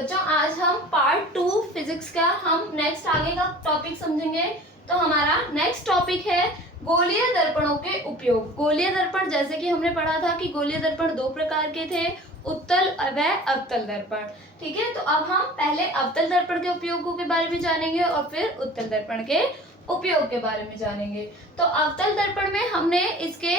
बच्चों आज हम पार्ट 2 फिजिक्स का हम नेक्स्ट आगे का टॉपिक समझेंगे। तो हमारा नेक्स्ट टॉपिक है गोलीय दर्पणों के उपयोग। गोलीय दर्पण जैसे कि हमने पढ़ा था कि गोलीय दर्पण दो प्रकार के थे, उत्तल व अवतल दर्पण। ठीक है, तो अब हम पहले अवतल दर्पण के उपयोगों के बारे में जानेंगे और फिर उत्तल दर्पण के उपयोग के बारे में जानेंगे। तो अवतल दर्पण में हमने इसके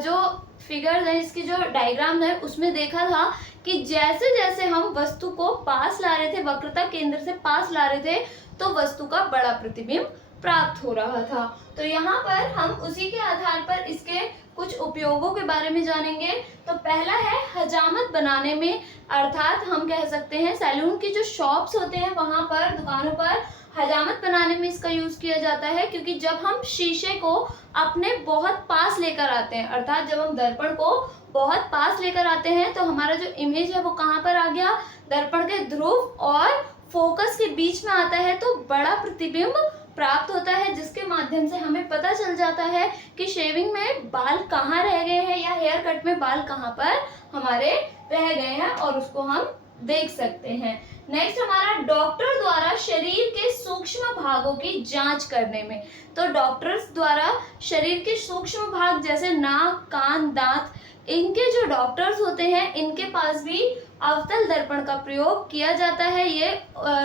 जो फिगर्स है, इसकी जो डायग्राम है उसमें देखा था कि जैसे जैसे हम वस्तु को पास ला रहे थे, वक्रता केंद्र से पास ला रहे थे, तो वस्तु का बड़ा प्रतिबिंब प्राप्त हो रहा था। तो यहाँ पर हम उसी के आधार पर इसके कुछ उपयोगों के बारे में जानेंगे। तो पहला है हजामत बनाने में, अर्थात हम कह सकते हैं सैलून की जो शॉप्स होते हैं वहां पर, दुकानों पर हजामत बनाने में इसका यूज किया जाता है। क्योंकि जब हम शीशे को अपने बहुत पास लेकर आते हैं, अर्थात जब हम दर्पण को बहुत पास लेकर आते हैं, तो हमारा जो इमेज है वो कहाँ पर आ गया, दर्पण के ध्रुव और फोकस के बीच में आता है, तो बड़ा प्रतिबिंब प्राप्त होता है, जिसके माध्यम से हमें पता चल जाता है कि शेविंग में बाल कहाँ रह गए हैं या हेयर कट में बाल कहाँ पर हमारे रह गए हैं, और उसको हम देख सकते हैं। नेक्स्ट हमारा डॉक्टर द्वारा शरीर के सूक्ष्म भागों की जांच करने में। तो डॉक्टर्स द्वारा शरीर के सूक्ष्म भाग जैसे नाक, कान, दांत, इनके जो डॉक्टर्स होते हैं इनके पास भी अवतल दर्पण का प्रयोग किया जाता है। ये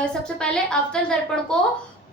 सबसे पहले अवतल दर्पण को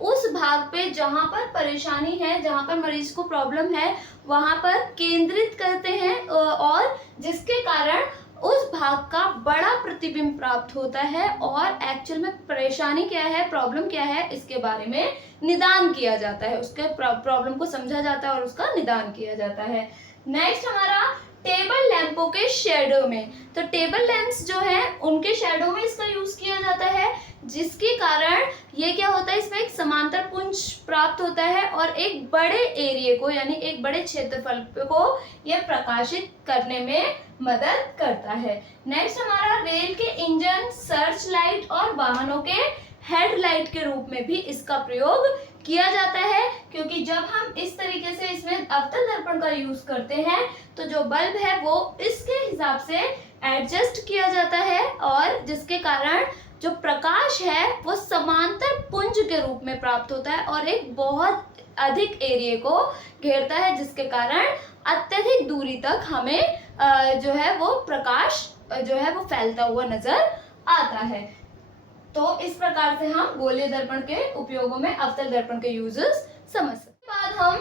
उस भाग पे जहां पर परेशानी है, जहां पर मरीज को प्रॉब्लम है, वहां पर केंद्रित करते हैं, और जिसके कारण उस भाग का बड़ा प्रतिबिंब प्राप्त होता है और एक्चुअल में परेशानी क्या है, प्रॉब्लम क्या है, इसके बारे में निदान किया जाता है, उसके प्रॉब्लम को समझा जाता है और उसका निदान किया जाता है। नेक्स्ट हमारा टेबल लैंपों के शेडो में। तो टेबल लैंप्स जो है उनके शेडो में इसका यूज किया जाता है, जिसके कारण ये क्या होता है, इसमें एक समांतर पुंज प्राप्त होता है और एक बड़े एरिया को यानी एक बड़े क्षेत्रफल को यह प्रकाशित करने में मदद करता है। नेक्स्ट हमारा रेल के इंजन, सर्च लाइट और वाहनों के हेडलाइट के रूप में भी इसका प्रयोग किया जाता है। क्योंकि जब हम इस तरीके से इसमें अवतल दर्पण का यूज करते हैं तो जो बल्ब है वो इसके हिसाब से एडजस्ट किया जाता है, और जिसके कारण जो प्रकाश है वो समांतर पुंज के रूप में प्राप्त होता है और एक बहुत अधिक एरिया को घेरता है, जिसके कारण अत्यधिक दूरी तक हमें जो है वो प्रकाश जो है वो फैलता हुआ नजर आता है। तो इस प्रकार से हम गोलीय दर्पण के उपयोगों में अवतल दर्पण के यूजेस समझ सकते हैं। बाद हम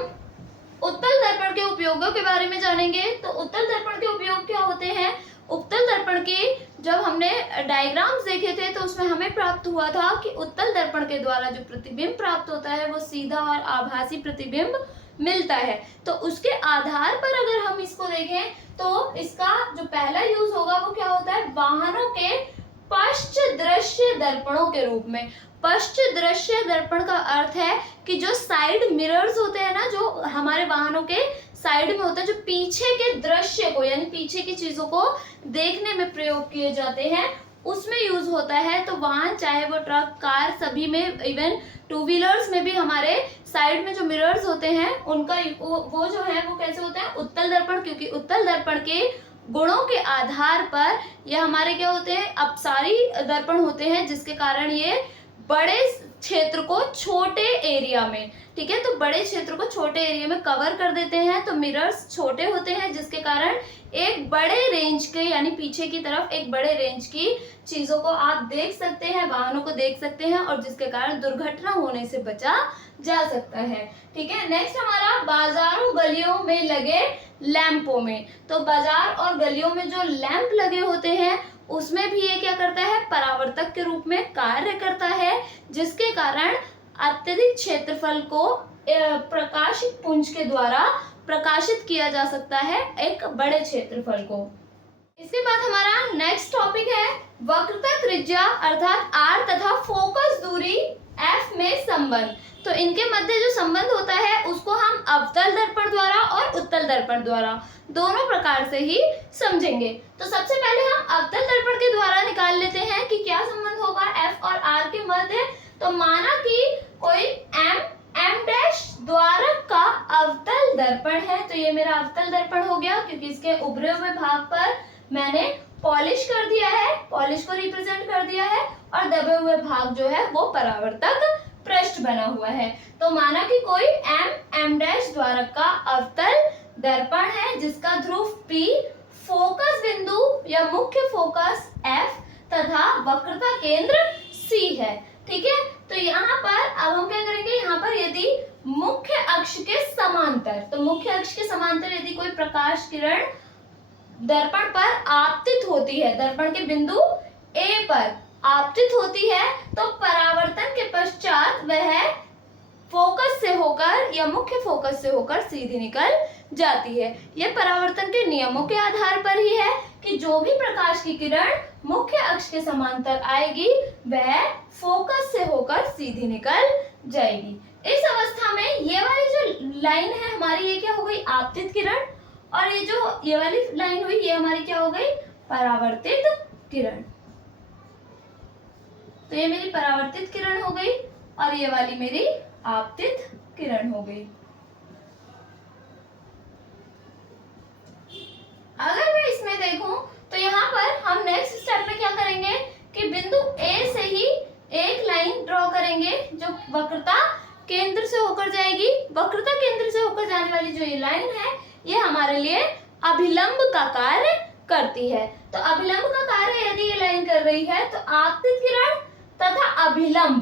उत्तल दर्पण के उपयोगों के बारे में जानेंगे। तो उत्तल दर्पण के उपयोग क्या होते हैं। उत्तल दर्पण के जब हमने डायग्राम्स देखे थे तो उसमें हमें प्राप्त हुआ था कि उत्तल दर्पण के द्वारा जो प्रतिबिंब प्राप्त होता है वो सीधा और आभासी प्रतिबिंब मिलता है। तो उसके आधार पर अगर हम इसको देखें तो इसका जो पहला यूज होगा वो क्या होता है, वाहनों के पश्च दृश्य दर्पणों के रूप में। पश्च दृश्य दर्पण का अर्थ है कि जो साइड मिरर्स होते हैं ना, जो हमारे वाहनों के साइड में होता है, जो पीछे के दृश्य को यानी पीछे की चीजों को देखने में प्रयोग किए जाते हैं, उसमें यूज होता है। तो वाहन चाहे वो ट्रक, कार, सभी में, इवन टू व्हीलर्स में भी हमारे साइड में जो मिरर्स होते हैं उनका वो जो है वो कैसे होते हैं, उत्तल दर्पण। क्योंकि उत्तल दर्पण के गुणों के आधार पर ये हमारे क्या होते हैं, अपसारी दर्पण होते हैं, जिसके कारण ये बड़े क्षेत्र को छोटे एरिया में, ठीक है, तो बड़े क्षेत्र को छोटे एरिया में कवर कर देते हैं। तो मिरर्स छोटे होते हैं, जिसके कारण एक बड़े रेंज के यानी पीछे की तरफ एक बड़े रेंज की चीजों को आप देख सकते हैं, वाहनों को देख सकते हैं, और जिसके कारण दुर्घटना होने से बचा जा सकता है। ठीक है, नेक्स्ट हमारा बाजारों गलियों में लगे लैंपों में। तो बाजार और गलियों में जो लैंप लगे होते हैं उसमें भी ये क्या करता है, परावर्तक के रूप में कार्य करता है, जिसके कारण अत्यधिक क्षेत्रफल को प्रकाशित पुंज के द्वारा प्रकाशित किया जा सकता है, एक बड़े क्षेत्रफल को। इसके बाद हमारा नेक्स्ट टॉपिक है वक्रता त्रिज्या अर्थात R तथा फोकस दूरी F में संबंध। तो इनके मध्य जो संबंध होता है उसको हम अवतल दर्पण द्वारा और उत्तल दर्पण द्वारा दोनों प्रकार से ही समझेंगे। तो सबसे पहले हम अवतल दर्पण के द्वारा निकाल लेते हैं कि क्या संबंध होगा F और R के मध्य। तो माना कि कोई M डैश द्वारक का अवतल दर्पण है, तो ये मेरा अवतल दर्पण हो गया, क्योंकि इसके उभरे हुए भाग पर मैंने पॉलिश कर दिया है, पॉलिश को रिप्रेजेंट कर दिया है, और दबे हुए भाग जो है वो परावर्तक पृष्ठ बना हुआ है। तो माना कि कोई m द्वारक का अवतल दर्पण है जिसका ध्रुव P, फोकस बिंदु या मुख्य फोकस F तथा वक्रता केंद्र C है। ठीक है, तो यहाँ पर अब हम क्या करेंगे, यहाँ पर यदि मुख्य अक्ष के समांतर, तो मुख्य अक्ष के समांतर यदि कोई प्रकाश किरण दर्पण पर आपतित होती है, दर्पण के बिंदु A पर आपतित होती है, तो परावर्तन के पश्चात वह फोकस से होकर या मुख्य फोकस से होकर सीधी निकल जाती है। यह परावर्तन के नियमों के आधार पर ही है कि जो भी प्रकाश की किरण मुख्य अक्ष के समांतर आएगी वह फोकस से होकर सीधी निकल जाएगी। इस अवस्था में ये वाली जो लाइन है हमारी, ये क्या हो गई, आपतित किरण, और ये जो ये वाली लाइन हुई ये हमारी क्या हो गई, परावर्तित किरण। तो ये मेरी परावर्तित किरण हो गई और ये वाली मेरी आपतित किरण हो गई। अगर मैं इसमें देखूं तो यहाँ पर हम नेक्स्ट स्टेप में क्या करेंगे कि बिंदु A से ही एक लाइन ड्रॉ करेंगे जो वक्रता केंद्र से होकर जाएगी। वक्रता केंद्र से होकर जाने वाली जो ये लाइन है ये हमारे लिए अभिलंब का कार्य करती है। तो अभिलंब का कार्य यदि ये लाइन कर रही है तो आपतित किरण तथा अभिलंब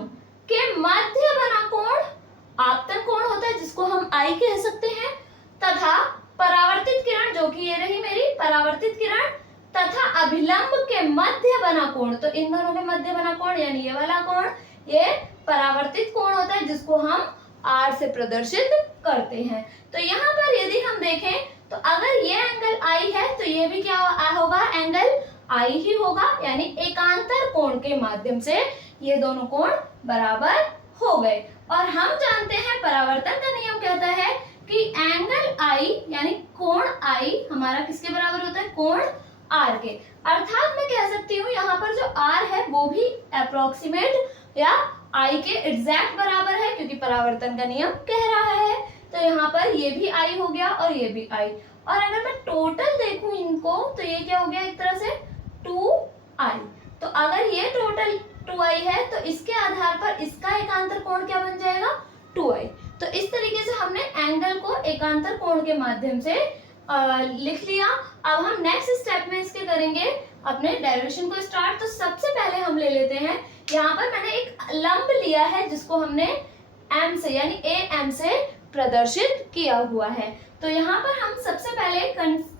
के मध्य बना कोण आपतन कोण होता है जिसको हम I कह सकते हैं, तथा परावर्तित किरण जो कि ये रही मेरी परावर्तित किरण तथा अभिलंब के मध्य बना कोण, तो इन दोनों के मध्य बना कोण यानी ये वाला कोण ये परावर्तित कोण होता है जिसको हम R से प्रदर्शित करते हैं। तो यहाँ पर यदि हम देखें तो अगर ये एंगल I है तो ये भी क्या होगा, एंगल I ही होगा, यानी एकांतर कोण के माध्यम से ये दोनों कोण बराबर हो गए। और हम जानते हैं परावर्तन का नियम कहता है कि एंगल I यानी कोण I हमारा किसके बराबर होता है, कोण R के। अर्थात मैं कह सकती हूँ यहाँ पर जो R है वो भी अप्रोक्सीमेट या I के एग्जैक्ट बराबर है क्योंकि परावर्तन का नियम कह रहा है। तो यहाँ पर ये भी I हो गया और ये भी I। और अगर मैं टोटल देखूं इनको तो ये क्या हो गया, एक तरह से 2I। तो अगर ये टोटल 2I है तो इसके आधार पर इसका एकांतर कोण क्या बन जाएगा, 2I। तो इस तरीके से हमने एंगल को एकांतर कोण के माध्यम से लिख लिया। अब हम नेक्स्ट स्टेप में इसके करेंगे अपने डेरिवेशन को स्टार्ट। तो सबसे पहले हम ले लेते हैं, यहाँ पर मैंने एक लंब लिया है जिसको हमने M से यानी AM से प्रदर्शित किया हुआ है। तो यहाँ पर हम सबसे पहले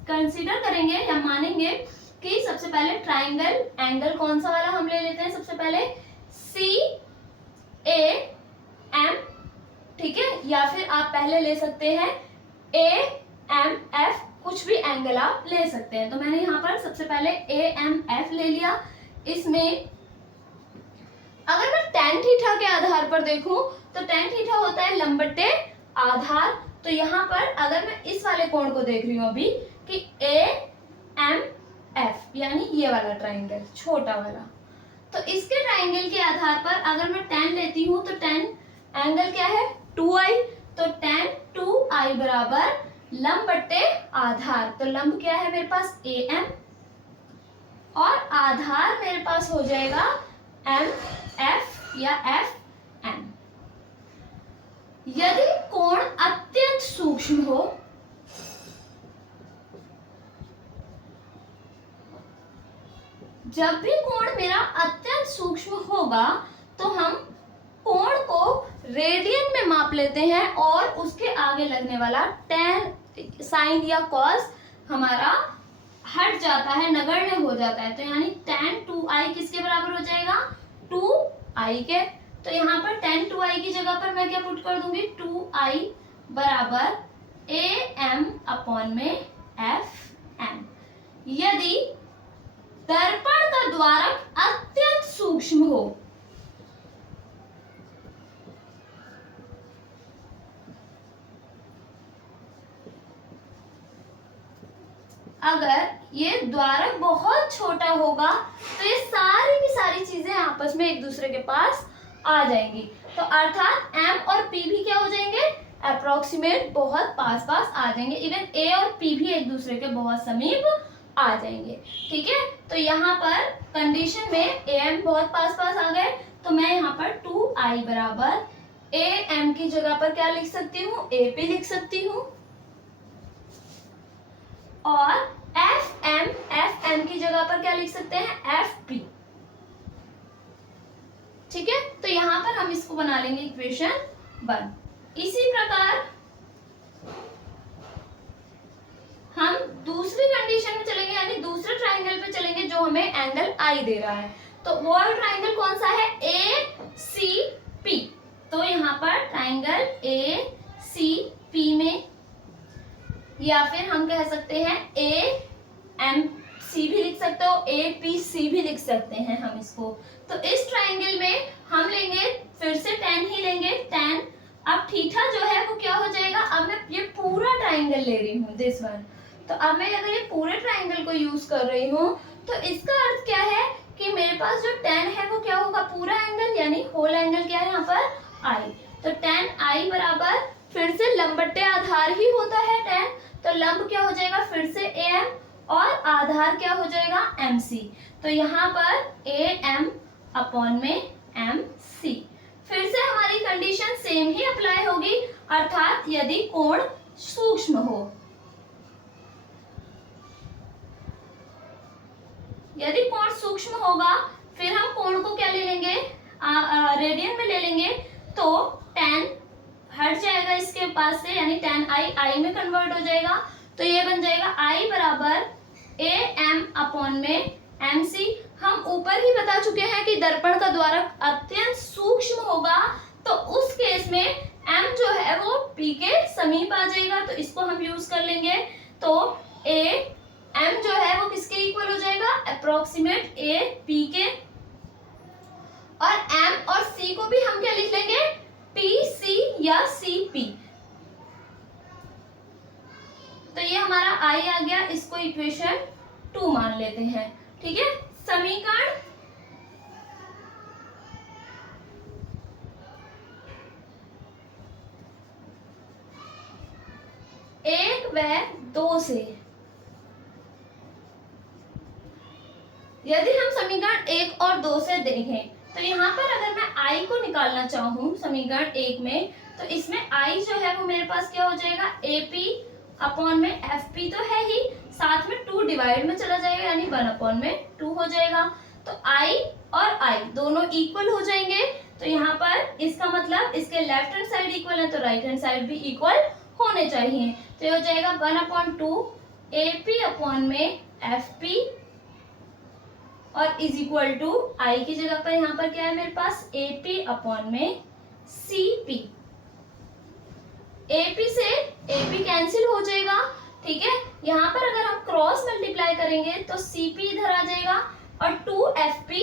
कंसीडर करेंगे या मानेंगे कि सबसे पहले ट्राइंगल एंगल कौन सा वाला हम ले लेते हैं, सबसे पहले CAM, ठीक है, या फिर आप पहले ले सकते हैं AMF, कुछ भी एंगल आप ले सकते हैं। तो मैंने यहाँ पर सबसे पहले AMF ले लिया। इसमें अगर मैं tan थीटा के आधार पर देखूं तो tan थीटा होता है लंब बट्टे आधार। तो यहाँ पर अगर मैं इस वाले कोण को देख रही हूँ अभी कि AMF यानी ये वाला ट्राइंगल छोटा वाला, तो इसके ट्राइंगल के आधार पर अगर मैं tan लेती हूँ तो tan एंगल क्या है, 2I। तो tan 2I बराबर लंब बट्टे आधार। तो लंब क्या है मेरे पास AM और आधार मेरे पास हो जाएगा MF या FM। यदि कोण अत्यंत सूक्ष्म हो, जब भी कोण मेरा अत्यंत सूक्ष्म होगा तो हम कोण को रेडियन में माप लेते हैं और उसके आगे लगने वाला tan साइन या cos हमारा हट जाता है, नगण्य हो जाता है। तो यानी tan 2I किसके बराबर हो जाएगा, 2I के। तो यहाँ पर tan 2I की जगह पर मैं क्या पुट कर दूंगी, 2I बराबर AM अपॉन में FM। यदि दर्पण का द्वारक अत्यंत सूक्ष्म हो, अगर ये द्वारक बहुत छोटा होगा तो ये सारी की सारी चीजें आपस में एक दूसरे के पास आ जाएंगी। तो अर्थात M और P भी क्या हो जाएंगे, अप्रोक्सीमेट बहुत पास पास आ जाएंगे। इवन A और P भी एक दूसरे के बहुत समीप आ जाएंगे। ठीक है, तो यहाँ पर कंडीशन में am बहुत पास पास आ गए, तो मैं यहाँ पर 2i बराबर am की जगह पर क्या लिख सकती हूँ, ap लिख सकती हूँ, और fm की जगह पर क्या लिख सकते हैं, fp। ठीक है, तो यहाँ पर हम इसको बना लेंगे इक्वेशन 1। इसी प्रकार हम दूसरी कंडीशन में चलेंगे, यानी दूसरे ट्राइंगल पे चलेंगे जो हमें एंगल आई दे रहा है। तो वो ट्राइंगल कौन सा है, ACP। तो यहाँ पर ट्राइंगल ACP में, या फिर हम कह सकते हैं AMC भी लिख सकते हो, APC भी लिख सकते हैं हम इसको। तो इस ट्राइंगल में हम लेंगे फिर से tan ही लेंगे, tan। अब थीटा जो है वो क्या हो जाएगा, अब मैं ये पूरा ट्राइंगल ले रही हूँ, दिस वन। तो अब मैं अगर ये पूरे ट्राइंगल को यूज कर रही हूँ, तो इसका अर्थ क्या है कि मेरे पास जो tan है वो क्या होगा, पूरा एंगल, यानी होल एंगल क्या है यहाँ पर, I। तो tan I बराबर, फिर से लंबट्टे आधार ही होता है tan, तो लंब क्या हो जाएगा फिर से AM, और आधार क्या हो जाएगा MC। तो यहाँ पर AM अपॉन में MC। फिर से हमारी कंडीशन सेम ही अप्लाई होगी, अर्थात यदि कोण सूक्ष्म हो। यदि कोण सूक्ष्म होगा, फिर हम कोण को क्या ले लेंगे, रेडियन में ले लेंगे, तो tan हट जाएगा इसके पास से, यानी tan I में कन्वर्ट हो जाएगा। तो ये बन जाएगा I बराबर AM अपॉन में MC। हम ऊपर ही बता चुके हैं कि दर्पण का द्वारक अत्यंत सूक्ष्म होगा, तो उस केस में M जो है वो P के समीप आ जाएगा, तो इसको हम यूज कर लेंगे। तो M जो है वो किसके इक्वल हो जाएगा, अप्रोक्सीमेट P के, और M और C को भी हम क्या लिख लेंगे, PC या CP। तो ये हमारा I आ गया, इसको इक्वेशन 2 मान लेते हैं। ठीक है, समीकरण एक व दो से, यदि हम समीकरण 1 और 2 से देखें, तो यहाँ पर अगर मैं I को निकालना चाहूँ समीकरण 1 में, तो इसमें I जो है वो मेरे पास क्या हो जाएगा, AP अपॉन में FP तो है ही, साथ में 2 डिवाइड में चला जाएगा, यानी 1 अपॉन में 2 हो जाएगा। तो I और I दोनों इक्वल हो जाएंगे, तो यहाँ पर इसका मतलब इसके लेफ्ट हैंड साइड इक्वल है, तो राइट हैंड साइड भी इक्वल होने चाहिए। तो ये हो जाएगा 1/2 AP अपॉन में FP, और इज इक्वल टू I की जगह पर यहाँ पर क्या है मेरे पास, AP अपॉन में CP। AP से AP कैंसिल हो जाएगा। ठीक है, यहाँ पर अगर हम क्रॉस मल्टीप्लाई करेंगे तो CP इधर आ जाएगा और 2FP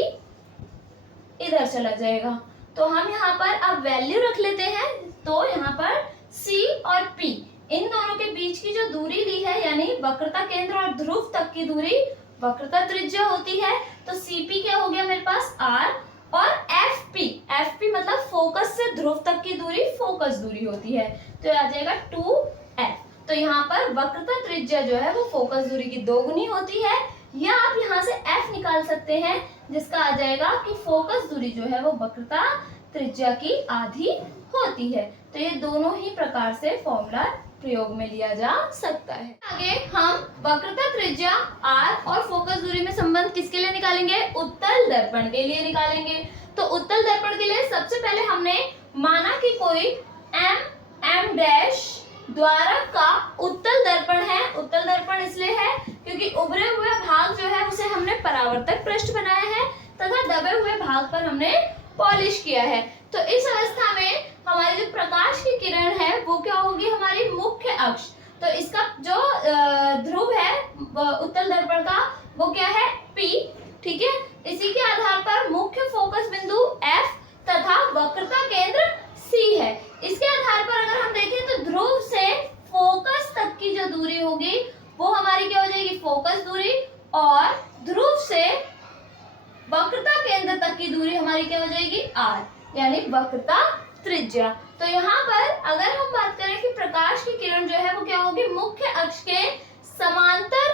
इधर चला जाएगा। तो हम यहाँ पर अब वैल्यू रख लेते हैं। तो यहाँ पर C और P इन दोनों के बीच की जो दूरी ली है, यानी वक्रता केंद्र और ध्रुव तक की दूरी वक्रता त्रिज्या होती है। तो CP क्या हो गया मेरे पास R, और FP मतलब फोकस से ध्रुव तक की दूरी फोकस दूरी होती है, तो आ जाएगा 2F। तो यहाँ पर वक्रता त्रिज्या जो है वो फोकस दूरी की दोगुनी होती है, या आप यहाँ से F निकाल सकते हैं, जिसका आ जाएगा कि फोकस दूरी जो है वो वक्रता त्रिज्या की आधी होती है। तो ये दोनों ही प्रकार से फॉर्मूला प्रयोग में लिया जा सकता है। आगे हम वक्रता त्रिज्या R और फोकस दूरी में संबंध किसके लिए निकालेंगे, उत्तल दर्पण के लिए निकालेंगे। तो उत्तल दर्पण के लिए सबसे पहले हमने माना कि कोई M डैश द्वारक का उत्तल दर्पण है। उत्तल दर्पण इसलिए है क्योंकि उभरे हुए भाग जो है उसे हमने परावर्तक पृष्ठ बनाया है तथा दबे हुए भाग पर हमने पॉलिश किया है। तो इस अवस्था में हमारी जो प्रकाश की किरण है वो क्या होगी, हमारी मुख्य अक्ष। तो इसका जो ध्रुव है उत्तल दर्पण का वो क्या है, P। ठीक है, इसी के आधार पर मुख्य फोकस बिंदु F तथा वक्रता केंद्र C है। इसके आधार पर अगर हम देखें तो ध्रुव से फोकस तक की जो दूरी होगी वो हमारी क्या हो जाएगी, फोकस दूरी, और ध्रुव से वक्रता केंद्र तक की दूरी हमारी क्या हो जाएगी, R, यानी वक्रता त्रिज्या। तो यहाँ पर अगर हम बात करें कि प्रकाश की किरण जो है वो क्या होगी, मुख्य अक्ष के समांतर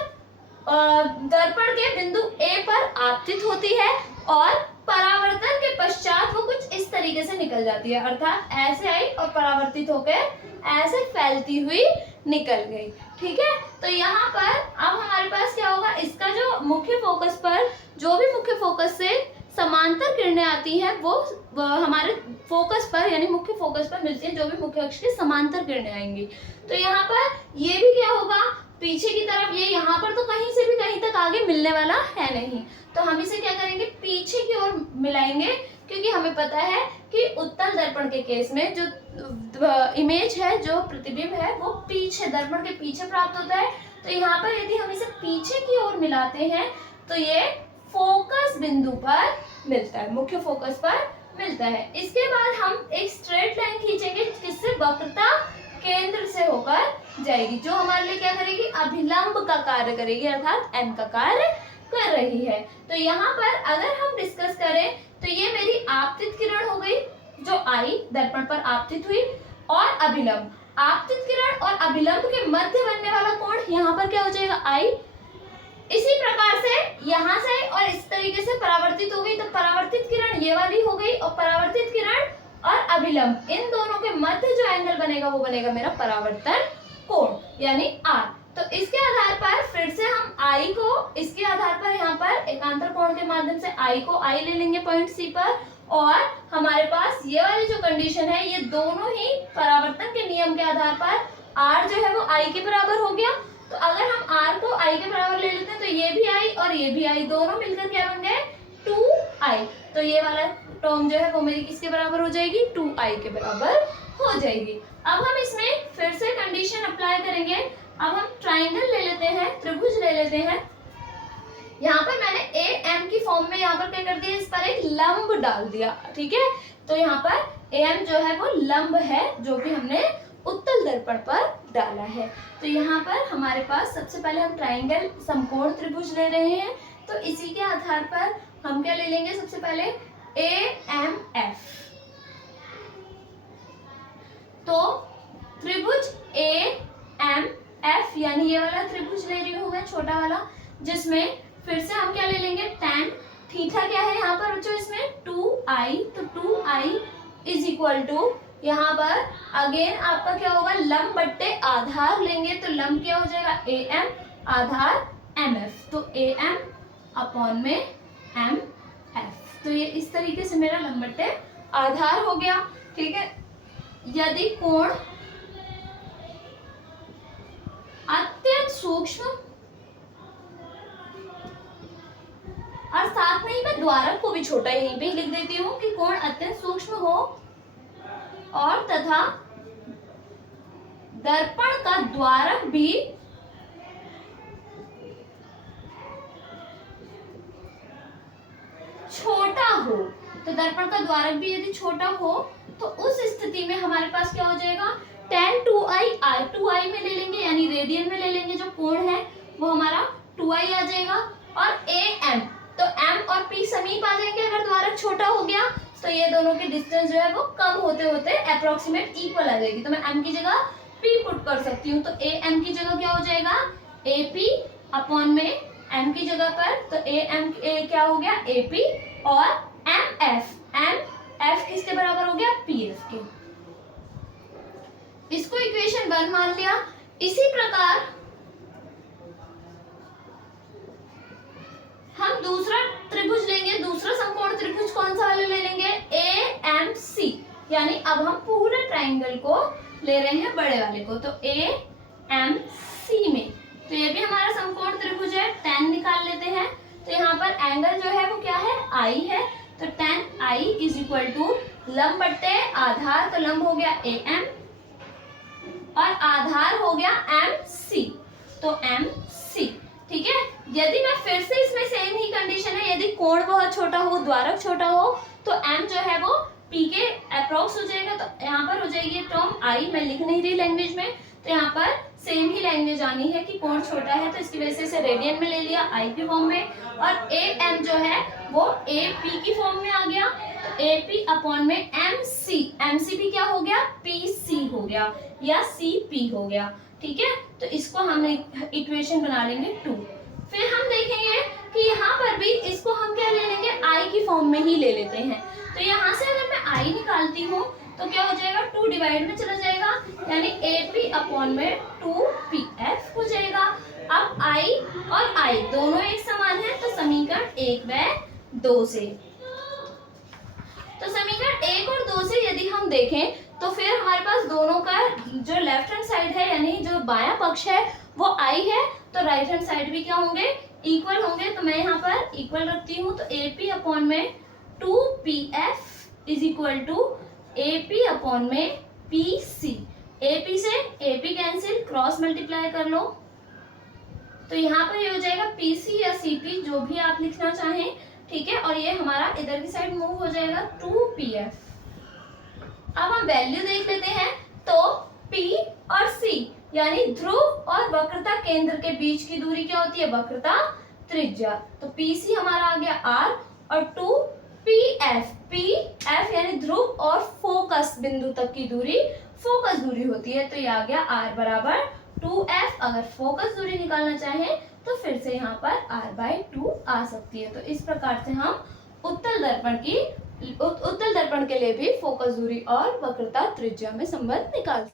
दर्पण के बिंदु ए पर आपतित होती है और परावर्तन के पश्चात वो कुछ इस तरीके से निकल जाती है, अर्थात ऐसे आई और परावर्तित होकर ऐसे फैलती हुई निकल गई। ठीक है, तो यहाँ पर अब हमारे पास क्या होगा, इसका जो मुख्य फोकस पर, जो भी मुख्य फोकस से समांतर किरणें आती हैं वो हमारे फोकस पर यानी मुख्य फोकस पर मिलती है, जो भी मुख्य अक्ष के समांतर किरणें आएंगी। तो यहाँ पर ये भी क्या होगा, पीछे की तरफ, ये यहाँ पर तो कहीं से भी कहीं तक आगे मिलने वाला है नहीं, तो हम इसे क्या करेंगे, पीछे की ओर मिलाएंगे, क्योंकि हमें पता है कि उत्तल दर्पण के केस में जो इमेज है, जो प्रतिबिंब है, वो पीछे दर्पण के पीछे प्राप्त होता है। तो यहाँ पर यदि हम इसे पीछे की ओर मिलाते हैं तो ये फोकस बिंदु पर मिलता है, मुख्य फोकस पर मिलता है। इसके बाद हम एक स्ट्रेट लाइन खींचेंगे, किससे, वक्रता केंद्र से होकर जाएगी, जो हमारे लिए क्या करेगी, अभिलंब का कार्य करेगी, अर्थात एम का कार्य कर रही है। तो यहाँ पर अगर हम डिस्कस करें तो ये मेरी आपतित किरण हो गई, जो आई दर्पण पर आपतित हुई, और अभिलंब, आपतित किरण और अभिलंब के मध्य बनने वाला कोण यहाँ पर क्या हो जाएगा, आई। इसी प्रकार से यहाँ से और इस तरीके से परावर्तित हो गई, तो परावर्तित किरण ये वाली हो गई, और परावर्तित किरण और अभिलंब, इन दोनों के मध्य जो एंगल बनेगा वो बनेगा मेरा परावर्तन कोण, यानी आर। तो इसके आधार पर फिर से हम आई को, इसके आधार पर यहाँ पर एकांतर कोण के माध्यम से आई को आई ले लेंगे पॉइंट सी पर, और हमारे पास ये वाली जो कंडीशन है, ये दोनों ही परावर्तन के नियम के आधार पर आर जो है वो आई के बराबर हो गया। तो अगर हम आर को आई के बराबर ले लेते हैं तो ये भी आई और ये भी आई, दोनों मिलकर क्या बन गए, 2i। तो ये वाला टर्म जो है वो मेरी किसके बराबर हो जाएगी, 2i के बराबर हो जाएगी। अब हम इसमें फिर से कंडीशन अप्लाई करेंगे। अब हम ट्राइंगल ले लेते हैं, त्रिभुज ले लेते हैं। यहाँ पर मैंने ए एम की फॉर्म में यहाँ पर क्या कर दिया, इस पर एक लंब डाल दिया। ठीक है, तो यहाँ पर ए एम जो है वो लंब है, जो कि हमने उत्तल दर्पण पर डाला है। तो यहाँ पर हमारे पास सबसे पहले हम ट्राइंगल समकोण त्रिभुज ले रहे हैं, तो इसी के आधार पर हम क्या ले लेंगे, सबसे पहले ए एम एफ। तो त्रिभुज ए एम एफ यानी ये वाला त्रिभुज ले रही हूँ मैं, छोटा वाला, जिसमें फिर से हम क्या ले लेंगे, tan थीटा क्या है यहाँ पर बच्चों, इसमें 2i। तो 2i इज इक्वल टू, यहाँ पर अगेन आपका क्या होगा, लंब बट्टे आधार लेंगे, तो लंब क्या हो जाएगा, ए एम, आधार एम एफ। तो ए एम अपॉन में एम एफ। तो ये इस तरीके से मेरा लंब बट्टे आधार हो गया। ठीक है, यदि कोण अत्यंत सूक्ष्म, और साथ में ही मैं द्वारक को भी छोटा यहीं पे लिख देती हूँ कि कोण अत्यंत सूक्ष्म हो और तथा दर्पण का द्वारक भी छोटा हो। तो दर्पण का द्वारक भी यदि छोटा हो तो उस स्थिति में हमारे पास क्या हो जाएगा, tan 2i, 2i में ले लेंगे, यानी रेडियन में ले लेंगे, जो कोण है वो हमारा 2i आ जाएगा। और am, तो m और p समीप आ जाएंगे अगर द्वारक छोटा हो गया, तो ये दोनों की डिस्टेंस जो है वो कम होते होते अप्रोक्सीमेट इक्वल आ जाएगी। तो मैं m की जगह p पुट कर सकती हूँ, तो am की जगह क्या हो जाएगा, ap अपॉन में m की जगह पर, तो am क्या हो गया, ap, और mf किसके बराबर हो गया, pf के। इसको इक्वेशन 1 मान लिया। इसी प्रकार हम दूसरा त्रिभुज लेंगे, दूसरा समकोण त्रिभुज कौन सा वाला ले लेंगे, AMC, यानी अब हम पूरे ट्राइंगल को ले रहे हैं, बड़े वाले को। तो AMC में, तो ये भी हमारा समकोण त्रिभुज है, tan निकाल लेते हैं। तो यहाँ पर एंगल जो है वो क्या है, I है, तो tan I is equal to लंब बट्टे आधार, तो लंब हो गया AM और आधार हो गया MC, तो MC। ठीक है, यदि मैं फिर से इसमें सेम ही कंडीशन है, यदि कोण बहुत छोटा हो, द्वारक छोटा हो, तो m जो है वो p के अप्रोक्स हो जाएगा। तो यहाँ पर हो जाएगी टर्म I, मैं लिख नहीं रही लैंग्वेज में, तो यहाँ पर सेम ही लैंग्वेज आनी है कि कोण छोटा है, तो इसकी वजह से इसे रेडियन में ले लिया I की फॉर्म में, और AM जो है वो AP की फॉर्म में आ गया, तो AP अपॉन में MC भी क्या हो गया, PC हो गया या CP हो गया। ठीक है, तो इसको हम इक्वेशन बना लेंगे 2। फिर हम देखेंगे कि यहाँ पर भी इसको हम क्या ले लेंगे, आई की फॉर्म में ही ले लेते हैं। तो यहाँ से अगर मैं आई निकालती हूँ तो क्या हो जाएगा, 2 डिवाइड में चला जाएगा, यानी AP अपॉन में 2PF हो जाएगा। अब आई और आई दोनों एक समान है, तो समीकरण 1 व 2 से, तो समीकरण 1 और 2 से यदि हम देखें तो फिर हमारे पास दोनों का जो लेफ्ट हैंड साइड है यानी जो बायां पक्ष है वो आई है, तो राइट हैंड साइड भी क्या होंगे, इक्वल होंगे। तो मैं यहाँ पर इक्वल रखती हूँ, तो AP अपॉन में 2PF is equal to AP upon में PC। AP से AP कैंसिल, क्रॉस मल्टीप्लाई कर लो, तो यहाँ पर ये हो जाएगा PC या CP जो भी आप लिखना चाहें, ठीक है। और ये हमारा इधर की साइड मूव हो जाएगा 2PF। अब हम वैल्यू देख लेते हैं, तो P और C यानी ध्रुव और वक्रता केंद्र के बीच की दूरी क्या होती है, वक्रता त्रिज्या। तो PC हमारा आ गया R और 2PF, PF यानी ध्रुव और फोकस बिंदु तक की दूरी फोकस दूरी होती है, तो ये आ गया R बराबर 2F। अगर फोकस दूरी निकालना चाहें तो फिर से यहाँ पर R/2 आ सकती है। तो इस प्रकार से हम उत्तल दर्पण के लिए भी फोकस दूरी और वक्रता त्रिज्या में संबंध निकाल।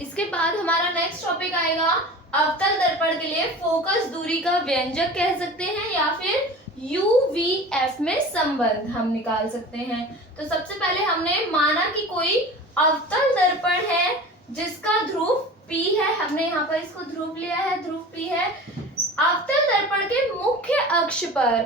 इसके बाद हमारा नेक्स्ट टॉपिक आएगा अवतल दर्पण के लिए फोकस दूरी का व्यंजक कह सकते हैं या फिर UVF में संबंध हम निकाल सकते हैं। तो सबसे पहले हमने माना कि कोई अवतल दर्पण है जिसका ध्रुव P है, हमने यहाँ पर इसको ध्रुव लिया है, ध्रुव P है। अवतल दर्पण के मुख्य अक्ष पर,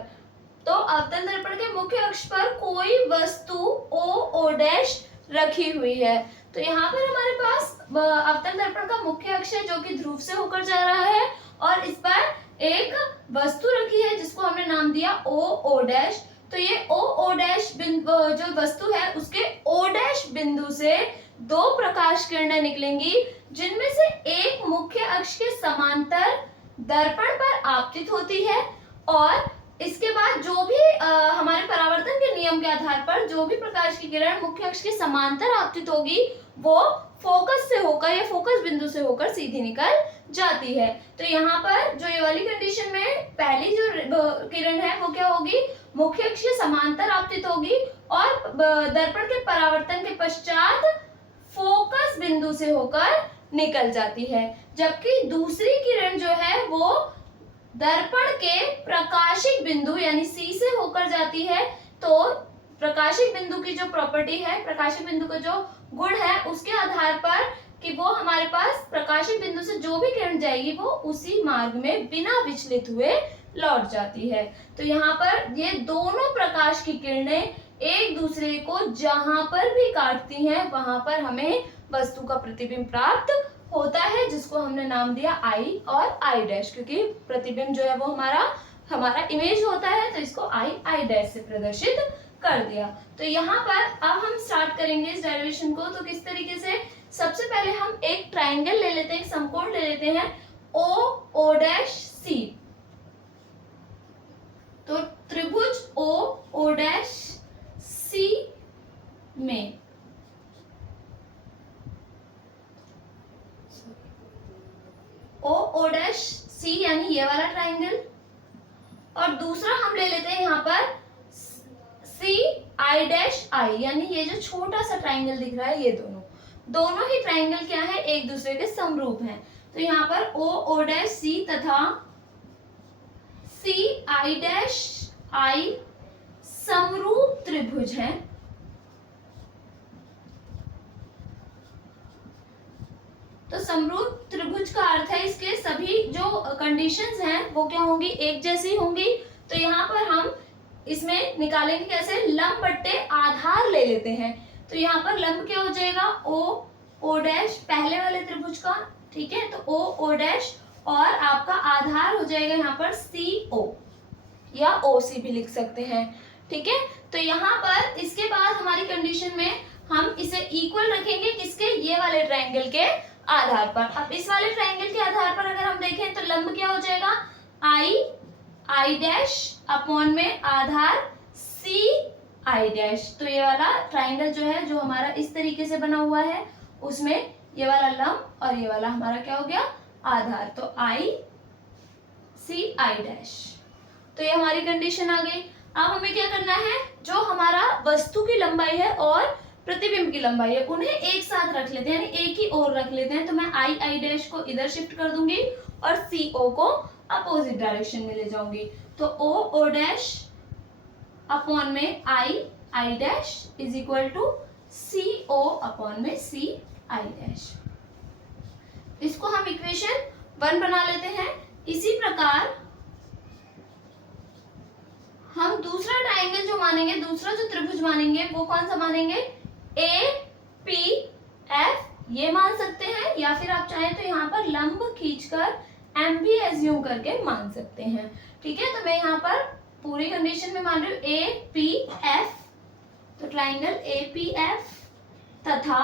तो अवतल दर्पण के मुख्य अक्ष पर कोई वस्तु O डैश रखी हुई है। तो यहाँ पर हमारे पास अवतल दर्पण का मुख्य अक्ष है जो कि ध्रुव से होकर जा रहा है और इस पर एक वस्तु रखी है जिसको हमने नाम दिया O डैश। तो ये O डैश जो वस्तु है उसके O डैश बिंदु से 2 प्रकाश किरणें निकलेंगी जिनमें से एक मुख्य अक्ष के समांतर दर्पण पर आपतित होती है और इसके बाद जो भी हमारे परावर्तन के नियम के आधार पर जो भी प्रकाश की किरण मुख्य अक्ष के समांतर आपतित होगी वो फोकस से होकर या फोकस बिंदु से होकर सीधी निकल जाती है। तो यहाँ पर जो ये वाली कंडीशन में पहली जो किरण है वो क्या होगी, मुख्य अक्ष के समांतर आपतित होगी और दर्पण के परावर्तन के पश्चात फोकस बिंदु से होकर निकल जाती है, जबकि दूसरी किरण जो है वो दर्पण के प्रकाशिक बिंदु यानी C से होकर जाती है। तो प्रकाशिक बिंदु की जो प्रॉपर्टी है, प्रकाशिक बिंदु का जो गुण है उसके आधार पर कि वो हमारे पास प्रकाशिक बिंदु से जो भी किरण जाएगी वो उसी मार्ग में बिना विचलित हुए लौट जाती है। तो यहाँ पर ये दोनों प्रकाश की किरणें एक दूसरे को जहां पर भी काटती हैं वहां पर हमें वस्तु का प्रतिबिंब प्राप्त होता है जिसको हमने नाम दिया आई और आई डैश, क्योंकि प्रतिबिंब जो है वो हमारा इमेज होता है, तो इसको आई डैश से प्रदर्शित कर दिया। तो यहाँ पर अब हम स्टार्ट करेंगे इस डेरिवेशन को। तो किस तरीके से, सबसे पहले हम एक ट्राइंगल ले लेते हैं, एक समकोण ले लेते हैं ओ डैश सी। तो त्रिभुज ओ डैश सी में ओ डैश सी यानी ये वाला ट्राइंगल, और दूसरा हम ले लेते हैं यहाँ पर सी आई डैश आई, यानी ये जो छोटा सा ट्राइंगल दिख रहा है ये दोनों ही ट्राइंगल क्या है, एक दूसरे के समरूप हैं। तो यहाँ पर ओ डैश सी तथा सी आई डैश आई समरूप त्रिभुज हैं। तो समरूप त्रिभुज का अर्थ है इसके सभी जो कंडीशंस हैं वो क्या होंगी, एक जैसी होंगी। तो यहाँ पर हम इसमें निकालेंगे कैसे, लंब बट्टे आधार ले लेते हैं। तो यहाँ पर लंब क्या हो जाएगा, ओ डैश पहले वाले त्रिभुज का, ठीक है। तो ओ डैश और आपका आधार हो जाएगा यहाँ पर सी ओ या ओ सी भी लिख सकते हैं, ठीक है। तो यहाँ पर इसके बाद हमारी कंडीशन में हम इसे इक्वल रखेंगे किसके, ये वाले ट्रायंगल के आधार पर। अब इस वाले ट्रायंगल के आधार पर अगर हम देखें तो लंब क्या हो जाएगा, आई डैश अपॉन में आधार सी आई डैश। तो ये वाला ट्रायंगल जो है जो हमारा इस तरीके से बना हुआ है उसमें ये वाला लंब और ये वाला हमारा क्या हो गया, आधार। तो आई सी आई डैश। तो ये हमारी कंडीशन आ गई। अब हमें क्या करना है, जो हमारा वस्तु की लंबाई है और प्रतिबिंब की लंबाई है उन्हें एक साथ रख लेते हैं, यानी एक ही ओर रख लेते हैं। तो मैं आई आई डैश को इधर शिफ्ट कर दूंगी और सी ओ को अपोजिट डायरेक्शन में ले जाऊंगी। तो ओ ओ डैश अपॉन में I I dash is equal to C O upon में सी आई डैश। इसको हम इक्वेशन 1 बना लेते हैं। इसी प्रकार हम दूसरा ट्राइंगल जो मानेंगे, दूसरा जो त्रिभुज मानेंगे वो कौन सा मानेंगे, ए पी एफ ये मान सकते हैं, या फिर आप चाहें तो यहाँ पर लंब खींचकर एम भी एज्यूम करके मान सकते हैं। ठीक है, तो मैं यहाँ पर पूरी कंडीशन में मान रही हूँ ए पी एफ, तो ट्राइंगल ए पी एफ, तथा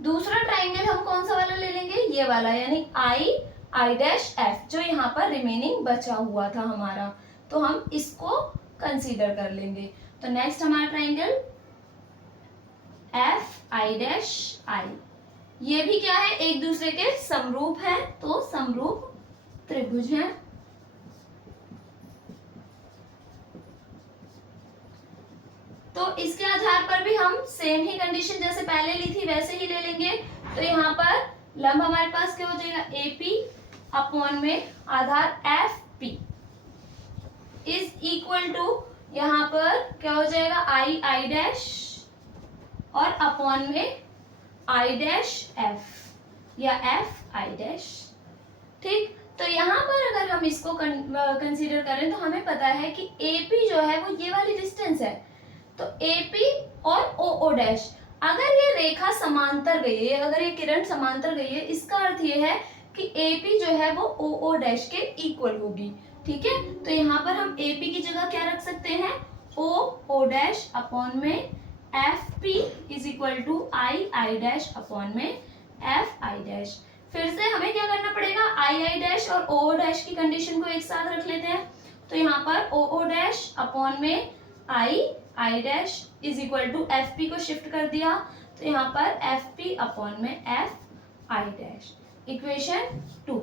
दूसरा ट्राइंगल हम कौन सा वाला ले लेंगे, ये वाला, यानी आई आई डैश एफ, जो यहाँ पर रिमेनिंग बचा हुआ था हमारा, तो हम इसको कंसीडर कर लेंगे। तो नेक्स्ट हमारा triangle F I dash I, ये भी क्या है, एक दूसरे के समरूप है, तो समरूप त्रिभुज है। तो इसके आधार पर भी हम सेम ही कंडीशन जैसे पहले ली थी वैसे ही ले लेंगे। तो यहाँ पर लंब हमारे पास क्या हो जाएगा, ए पी अपॉन में आधार F P is equal to, यहाँ पर क्या हो जाएगा, आई आई डैश और अपॉन में आई डैश एफ या एफ आई डैश। ठीक, तो यहाँ पर अगर हम इसको कंसीडर करें तो हमें पता है कि AP जो है वो ये वाली डिस्टेंस है। तो AP और OO डैश, अगर ये रेखा समांतर गई है, अगर ये किरण समांतर गई है, इसका अर्थ ये है कि AP जो है वो OO डैश के इक्वल होगी। ठीक है, तो यहाँ पर हम AP की जगह क्या रख सकते हैं, OO डैश अपॉन में FP is equal to I I dash upon में एफ आई डैश। फिर से हमें क्या करना पड़ेगा, आई आई डैश और OO डैश की कंडीशन को एक साथ रख लेते हैं। तो यहाँ पर OO डैश अपॉन में I I dash is equal to FP को शिफ्ट कर दिया, तो यहाँ पर FP अपॉन में एफ आई डैश। इक्वेशन 2।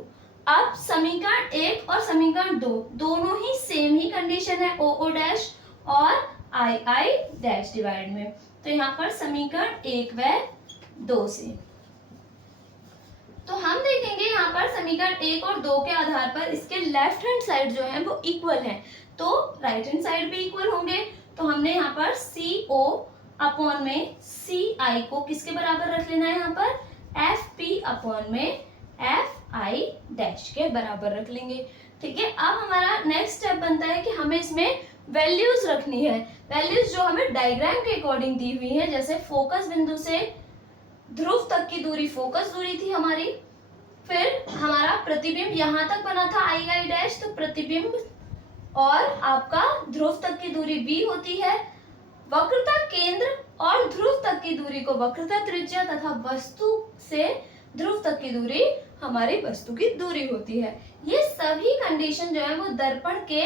अब समीकरण 1 और समीकरण 2 दोनों ही सेम ही कंडीशन है, OO डैश और आई आई डैश डिवाइड में। तो यहाँ पर समीकरण 1 व 2 से तो हम देखेंगे यहाँ पर समीकरण 1 और 2 के आधार पर इसके लेफ्ट हैंड साइड जो है वो इक्वल है, तो राइट हैंड साइड भी इक्वल होंगे। तो हमने यहाँ पर सी ओ अपॉन में सी आई को किसके बराबर रख लेना है, यहाँ पर एफ पी अपॉन में एफ आई डैश के बराबर रख लेंगे। ठीक है, अब हमारा नेक्स्ट स्टेप बनता है कि हमें इसमें वैल्यूज रखनी है। वैल्यूज जो हमें डायग्राम के अकॉर्डिंग दी हुई है, जैसे फोकस बिंदु से ध्रुव तक की दूरी फोकस दूरी थी हमारी, फिर हमारा प्रतिबिंब यहाँ तक बना था आई आई डैश, तो प्रतिबिंब और आपका ध्रुव तक की दूरी v होती है। वक्रता केंद्र और ध्रुव तक की दूरी को वक्रता त्रिज्या तथा वस्तु से ध्रुव तक की दूरी हमारी वस्तु की दूरी होती है। ये सभी कंडीशन जो है वो दर्पण के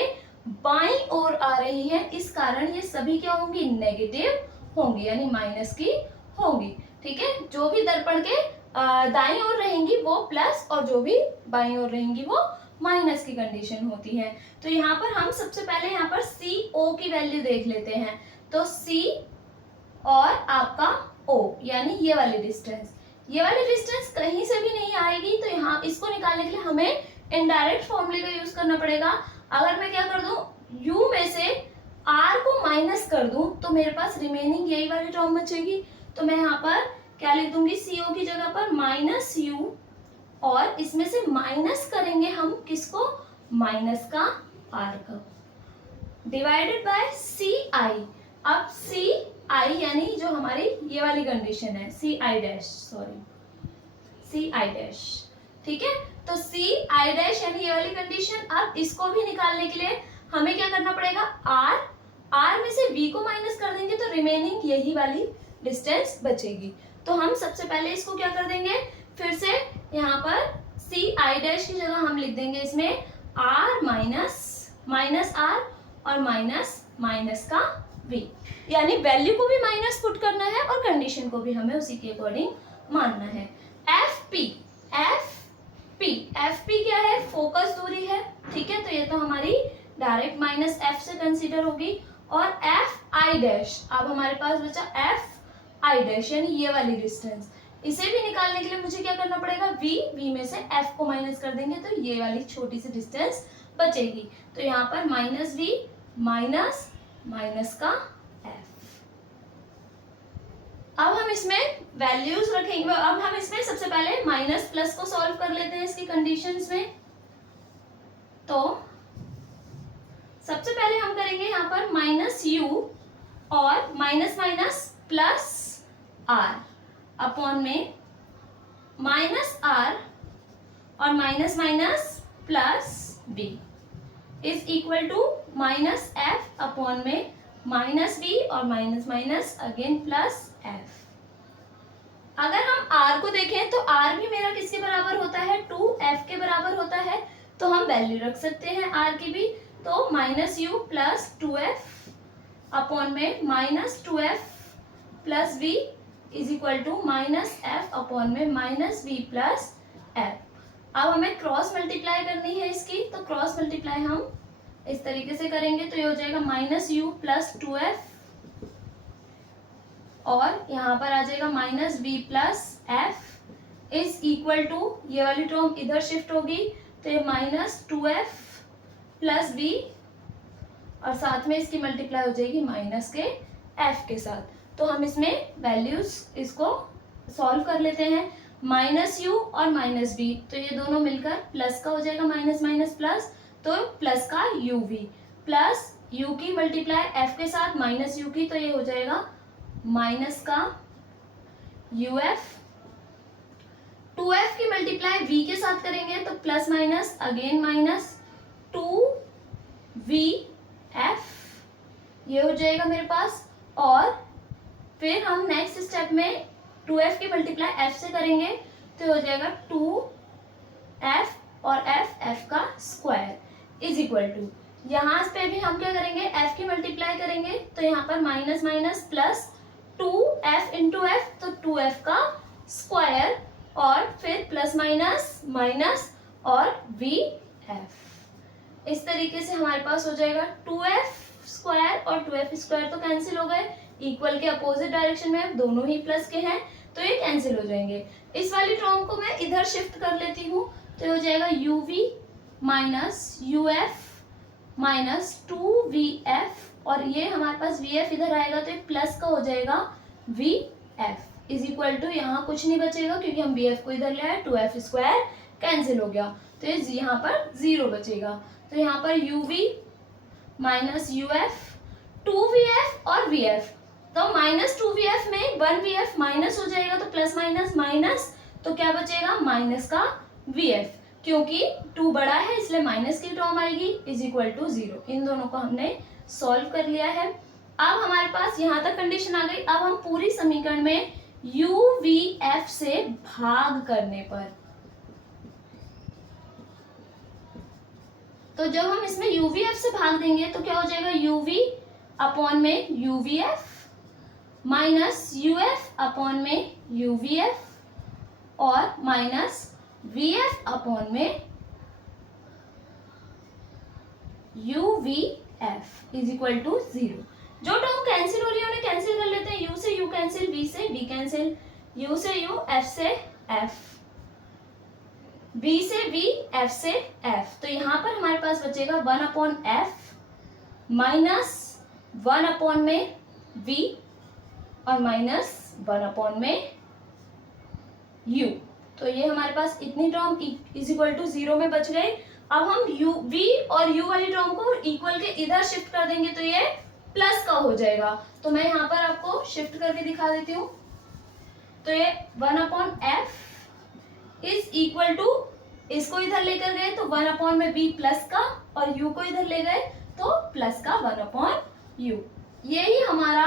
बाईं ओर आ रही है, इस कारण ये सभी क्या होंगी, नेगेटिव होंगी, यानी माइनस की होंगी। ठीक है, जो भी दर्पण के दाईं ओर रहेंगी वो प्लस और जो भी बाईं ओर रहेंगी वो माइनस की कंडीशन होती है। तो यहाँ पर हम सबसे पहले यहाँ पर सी ओ की वैल्यू देख लेते हैं। तो सी और आपका ओ यानी ये वाली डिस्टेंस, ये वाली डिस्टेंस कहीं से भी नहीं आएगी, तो यहाँ इसको निकालने के लिए हमें इनडायरेक्ट फॉर्मूले का यूज करना पड़ेगा। अगर मैं क्या कर दूं, u में से r को माइनस कर दूं तो मेरे पास रिमेनिंग यही वाली टर्म बचेगी। तो मैं यहाँ पर क्या लिख दूंगी, CO की जगह पर माइनस u, और इसमें से माइनस करेंगे हम किसको, माइनस का r का, डिवाइडेड बाय CI। अब CI यानी जो हमारी ये वाली कंडीशन है, CI dash, sorry CI dash. ठीक है, तो CI डैश यानी ये वाली कंडीशन। अब इसको भी निकालने के लिए हमें क्या करना पड़ेगा, R में से V को माइनस कर देंगे तो रिमेनिंग यही वाली डिस्टेंस बचेगी। तो हम सबसे पहले इसको क्या कर देंगे, फिर से यहाँ पर CI डैश की जगह हम लिख देंगे इसमें R माइनस R और माइनस का V, यानी वैल्यू को भी माइनस पुट करना है और कंडीशन को भी हमें उसी के अकॉर्डिंग मानना है। FP एफ पी क्या है, फोकस दूरी है, ठीक है, तो ये तो हमारी डायरेक्ट माइनस एफ से कंसीडर होगी। और एफ आई डैश, अब हमारे पास बचा एफ आई डैश यानी ये वाली डिस्टेंस, इसे भी निकालने के लिए मुझे क्या करना पड़ेगा, वी में से एफ को माइनस कर देंगे तो ये वाली छोटी सी डिस्टेंस बचेगी। तो यहाँ पर माइनस वी माइनस माइनस का एफ। अब हम इसमें वैल्यूज रखेंगे, अब हम इसमें सबसे पहले माइनस प्लस को सॉल्व कर लेते हैं इसकी कंडीशंस में। तो सबसे पहले हम करेंगे यहाँ पर माइनस यू और minus minus plus R upon में माइनस आर और minus minus plus B is equal to minus F upon में माइनस बी और minus minus again plus F. अगर हम r को देखें तो r भी मेरा किसके बराबर होता है, 2f के बराबर होता है, तो हम वैल्यू रख सकते हैं r की भी। तो minus u plus 2f upon में minus 2f plus v is equal to minus F upon में माइनस वी प्लस एफ। अब हमें क्रॉस मल्टीप्लाई करनी है इसकी, तो क्रॉस मल्टीप्लाई हम इस तरीके से करेंगे तो ये हो जाएगा माइनस यू प्लस 2f और यहाँ पर आ जाएगा minus B plus F is equal to, ये वाली टर्म इधर शिफ्ट होगी तो ये माइनस 2f प्लस बी और साथ में इसकी मल्टीप्लाई हो जाएगी माइनस के f के साथ। तो हम इसमें वैल्यूज इसको सॉल्व कर लेते हैं, माइनस यू और माइनस बी, तो ये दोनों मिलकर प्लस का हो जाएगा माइनस माइनस प्लस, तो प्लस का यू वी प्लस यू की मल्टीप्लाई एफ के साथ माइनस यू की, तो ये हो जाएगा माइनस का यू एफ, 2f की मल्टीप्लाई v के साथ करेंगे तो plus minus again minus 2v f, ये हो जाएगा मेरे पास। और फिर हम नेक्स्ट स्टेप में 2f की मल्टीप्लाई f से करेंगे तो हो जाएगा 2f और f का स्क्वायर इज इक्वल टू, यहाँ पे भी हम क्या करेंगे, f की मल्टीप्लाई करेंगे तो यहाँ पर minus minus plus 2f into F, तो 2f का स्क्वायर और फिर प्लस माइनस माइनस और vf। इस तरीके से हमारे पास हो जाएगा 2f स्क्वायर और 2f स्क्वायर तो कैंसिल हो गए, इक्वल के अपोजिट डायरेक्शन में दोनों ही प्लस के हैं तो ये कैंसिल हो जाएंगे। इस वाली टर्म को मैं इधर शिफ्ट कर लेती हूँ तो हो जाएगा uv minus uf minus 2vf और ये हमारे पास vf इधर आएगा तो ये प्लस का हो जाएगा vf इज इक्वल टू, यहाँ कुछ नहीं बचेगा क्योंकि हम vf को इधर ले आए, 2f स्क्वायर कैंसिल हो गया तो ये यहाँ पर 0 बचेगा। तो यहाँ पर uv माइनस uf 2vf और vf, तो माइनस 2vf में 1vf माइनस हो जाएगा तो प्लस माइनस माइनस, तो क्या बचेगा माइनस का vf, क्योंकि 2 बड़ा है इसलिए माइनस की टर्म आएगी इज इक्वल टू 0। इन दोनों को हमने सॉल्व कर लिया है। अब हमारे पास यहाँ तक कंडीशन आ गई। अब हम पूरी समीकरण में uvf से भाग करने पर, तो जब हम इसमें uvf से भाग देंगे तो क्या हो जाएगा, uv अपॉन में uvf माइनस uf अपॉन में uvf और माइनस vf अपॉन में uvf इज इक्वल टू 0। जो टर्म कैंसिल हो रही है उन्हें कैंसिल कर लेते हैं, u से u कैंसिल, v से v कैंसिल, u से u, f से f, v से v, f से f, तो यहाँ पर हमारे पास बचेगा 1 अपॉन f माइनस 1 अपॉन में v और माइनस 1 अपॉन में u, तो ये हमारे पास इतनी टर्म इज इक्वल टू 0 में बच गए। अब हम v और u वाली टर्म को इक्वल के इधर शिफ्ट कर देंगे तो ये प्लस का हो जाएगा, तो मैं यहाँ पर आपको शिफ्ट करके दिखा देती हूँ। तो ये 1 upon f is equal to, इसको इधर लेकर गए तो 1 अपॉन में v प्लस का और u को इधर ले गए तो प्लस का 1 अपॉन u। यही हमारा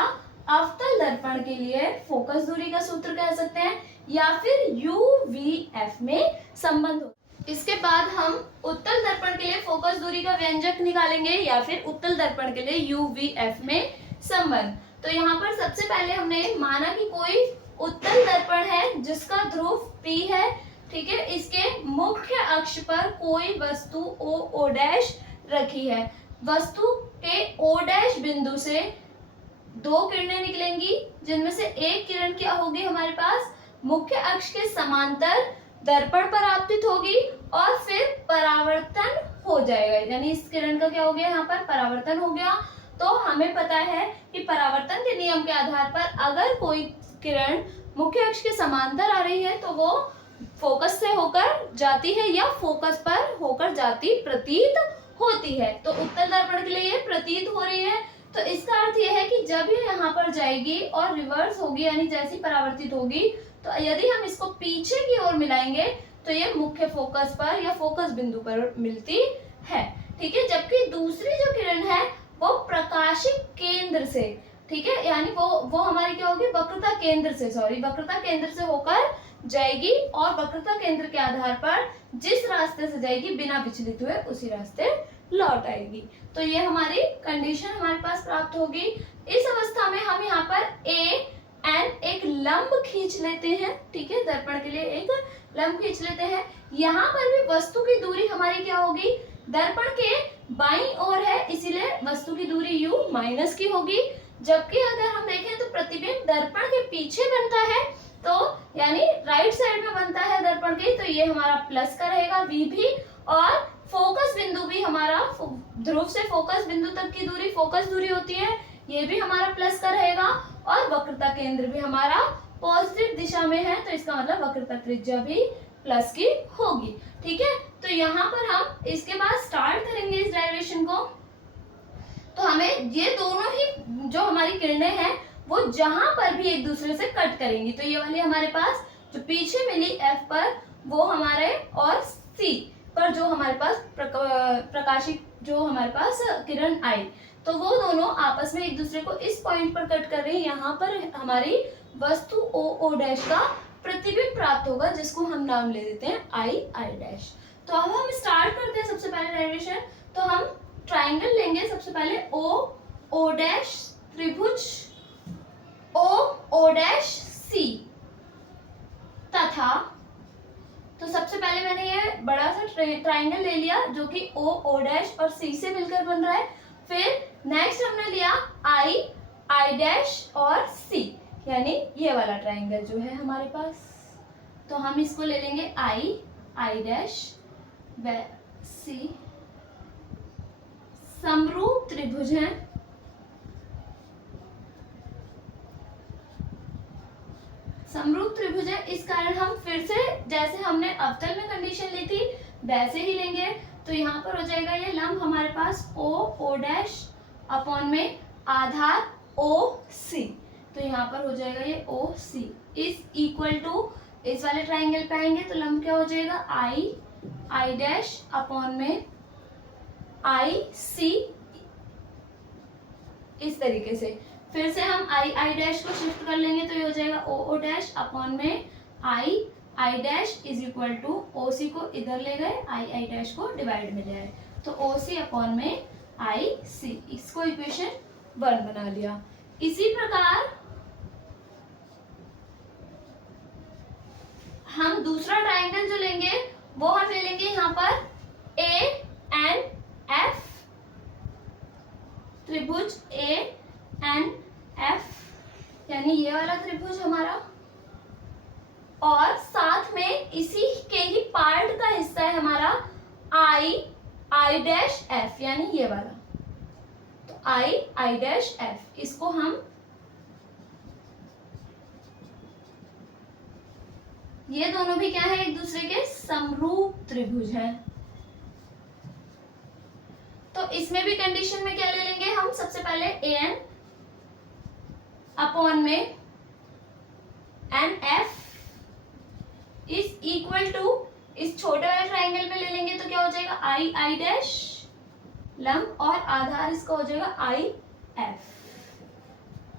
अवतल दर्पण के लिए फोकस दूरी का सूत्र कह सकते हैं या फिर UVF में संबंध हो। इसके बाद हम उत्तल दर्पण के लिए फोकस दूरी का व्यंजक निकालेंगे या फिर उत्तल दर्पण के लिए UVF में संबंध। तो यहाँ पर सबसे पहले हमने माना कि कोई उत्तल दर्पण है जिसका ध्रुव P है, ठीक है, इसके मुख्य अक्ष पर कोई वस्तु ओ डैश रखी है। वस्तु के ओ डैश बिंदु से दो किरणें निकलेंगी, जिनमें से एक किरण क्या होगी हमारे पास, मुख्य अक्ष के समांतर दर्पण पर आपतित होगी और फिर परावर्तन हो जाएगा। यानी इस किरण का क्या हो गया, यहाँ पर परावर्तन हो गया। तो हमें पता है कि परावर्तन के नियम के आधार पर अगर कोई किरण मुख्य अक्ष के समांतर आ रही है तो वो फोकस से होकर जाती है या फोकस पर होकर जाती प्रतीत होती है। तो उत्तल दर्पण के लिए ये प्रतीत हो रही है। तो इसका अर्थ यह है कि जब ये यहाँ पर जाएगी और रिवर्स होगी, यानी जैसी परावर्तित होगी, तो यदि हम इसको पीछे की ओर मिलाएंगे तो ये मुख्य फोकस पर या फोकस बिंदु पर मिलती है। ठीक है, जबकि दूसरी जो किरण है वो प्रकाशिक केंद्र से, ठीक है, यानी वो हमारी क्या होगी, वक्रता केंद्र से होकर जाएगी और वक्रता केंद्र के आधार पर जिस रास्ते से जाएगी बिना विचलित हुए उसी रास्ते लौट आएगी। तो ये हमारी कंडीशन हमारे पास प्राप्त होगी। इस अवस्था में हम यहाँ पर ए एन एक लंब खींच लेते हैं। ठीक है, दर्पण के लिए एक लंब खींच लेते हैं। यहाँ पर भी वस्तु की दूरी हमारी क्या होगी, दर्पण के बाईं ओर है, इसीलिए वस्तु की दूरी u माइनस की होगी। जबकि अगर हम देखें तो प्रतिबिंब दर्पण के पीछे बनता है, तो यानी राइट साइड में बनता है दर्पण के, तो ये हमारा प्लस का रहेगा v भी, और फोकस बिंदु भी हमारा ध्रुव से फोकस बिंदु तक की दूरी फोकस दूरी होती है, ये भी हमारा प्लस का रहेगा, और वक्रता केंद्र भी हमारा पॉजिटिव दिशा में है, तो इसका मतलब वक्रता त्रिज्या भी प्लस की होगी। ठीक है, तो यहाँ पर हम इसके बाद स्टार्ट करेंगे इस डेरिवेशन को। तो हमें ये दोनों ही जो हमारी किरणें हैं वो जहां पर भी एक दूसरे से कट करेंगी, तो ये वाली हमारे पास जो पीछे मिली F पर वो हमारे, और C पर जो हमारे पास प्रकाशिक जो हमारे पास किरण आई, तो वो दोनों आपस में एक दूसरे को इस पॉइंट पर कट कर रही है। यहाँ पर हमारी वस्तु ओ डैश का प्रतिबिंब प्राप्त होगा, जिसको हम नाम ले देते हैं आई डैश। तो अब हम स्टार्ट करते हैं सबसे पहले डेरिवेशन। तो हम ट्राइंगल लेंगे सबसे पहले ओ डैश त्रिभुज ओ डैश सी, तथा तो सबसे पहले मैंने ये बड़ा सा ट्राइंगल ले लिया जो कि ओ डैश और सी से मिलकर बन रहा है। फिर नेक्स्ट हमने लिया आई डैश और सी, यानी ये वाला ट्राइंगल जो है हमारे पास, तो हम इसको ले लेंगे आई डैश व सी। समरूप त्रिभुज है, समरूप त्रिभुज है, इस कारण हम फिर से जैसे हमने अवतल में कंडीशन ली थी वैसे ही लेंगे। तो यहाँ पर हो जाएगा ये लंब हमारे पास ओ डैश अपॉन में आधार ओ सी, तो यहाँ पर हो जाएगा ये ओ सी इज इक्वल टू, इस वाले ट्राइंगल पे आएंगे तो लंब क्या हो जाएगा आई डैश अपॉन में आई सी, इस तरीके से। फिर से हम आई डैश को शिफ्ट कर लेंगे तो ये हो जाएगा ओ डैश अपॉन में I dash is equal to O C को इधर ले गए, आई डैश को डिवाइड में ले आए, तो ओ सी अपॉन में आई सी, इसको इक्वेशन 1 बना लिया। इसी प्रकार हम दूसरा ट्राइंगल जो लेंगे वो हम ले लेंगे यहाँ पर ए एन एफ, त्रिभुज ए एन एफ, यानी ये वाला त्रिभुज हमारा, और साथ में इसी के ही पार्ट का हिस्सा है हमारा आई डैश एफ, यानी ये वाला, तो आई डैश एफ, इसको हम ये दोनों भी क्या है, एक दूसरे के समरूप त्रिभुज है। तो इसमें भी कंडीशन में क्या ले लेंगे हम, सबसे पहले ए एन अपॉन में N F is equal to, इस छोटे वाले ट्राइंगल में ले लेंगे तो क्या हो जाएगा आई डैश लंब और आधार इसका हो जाएगा आई एफ,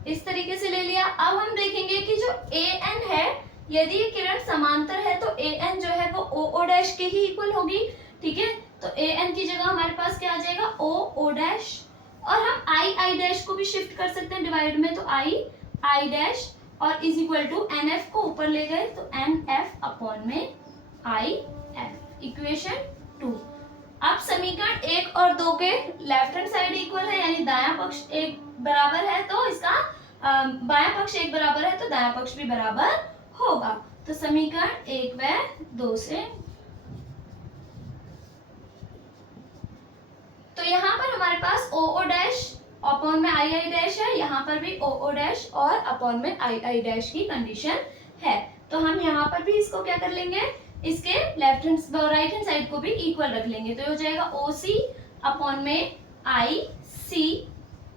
इस तरीके से ले लिया। अब हम देखेंगे कि जो ए एन है, यदि ये किरण समांतर है तो ए एन जो है वो ओ डैश के ही इक्वल होगी। ठीक है, तो ए एन की जगह हमारे पास क्या आ जाएगा ओ डैश, और हम आई डैश को भी शिफ्ट कर सकते हैं डिवाइड में, तो आई डैश और is equal to N F को ऊपर ले गए तो एन एफ अपॉन में आई एफ, इक्वेशन 2। अब समीकरण 1 और 2 के लेफ्ट हैंड साइड इक्वल है, यानी दायां पक्ष एक बराबर है, तो इसका बायां पक्ष एक बराबर है तो दायां पक्ष भी बराबर होगा। तो समीकरण 1 व 2 से, तो यहाँ पर हमारे पास ओ ओ डैश अपॉन में आई आई डैश है, यहाँ पर भी ओ ओ डैश और अपॉन में आई आई डैश की कंडीशन है। तो हम यहाँ पर भी इसको क्या कर लेंगे, इसके left hand right hand side को भी इक्वल रख लेंगे। तो ये हो जाएगा ओ सी अपॉन में I C